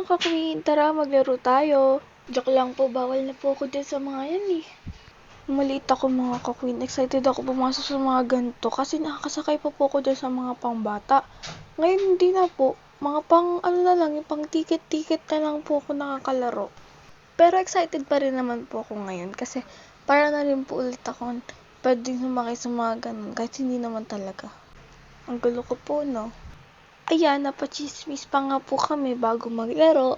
mga ka-queen, tara maglaro tayo. Joke lang po, bawal na po ako dyan sa mga yan eh. Maliit ako mga ka-queen, excited ako pumasok sa mga ganito kasi nakakasakay pa po ako dyan sa mga pangbata. Ngayon hindi na po, mga pang ano na lang, yung pang ticket-ticket na lang po ako nakakalaro. Pero excited pa rin naman po ako ngayon kasi para na rin po ulit ako pwedeng sumakay sa mga ganun kahit hindi naman talaga. Ang gulo ko po, no? Ayan, napachismis pa nga po kami bago maglaro.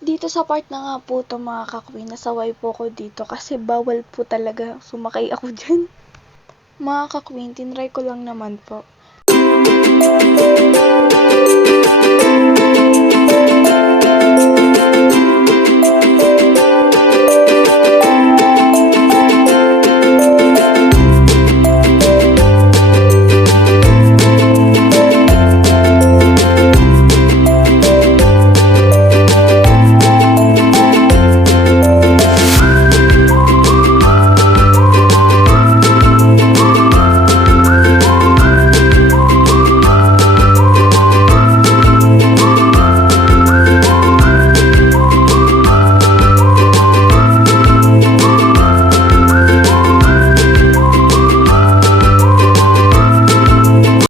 Dito sa part na nga po to mga ka-queen, nasaway po ko dito kasi bawal po talaga sumakay ako dyan. Mga ka-queen, tinry ko lang naman po.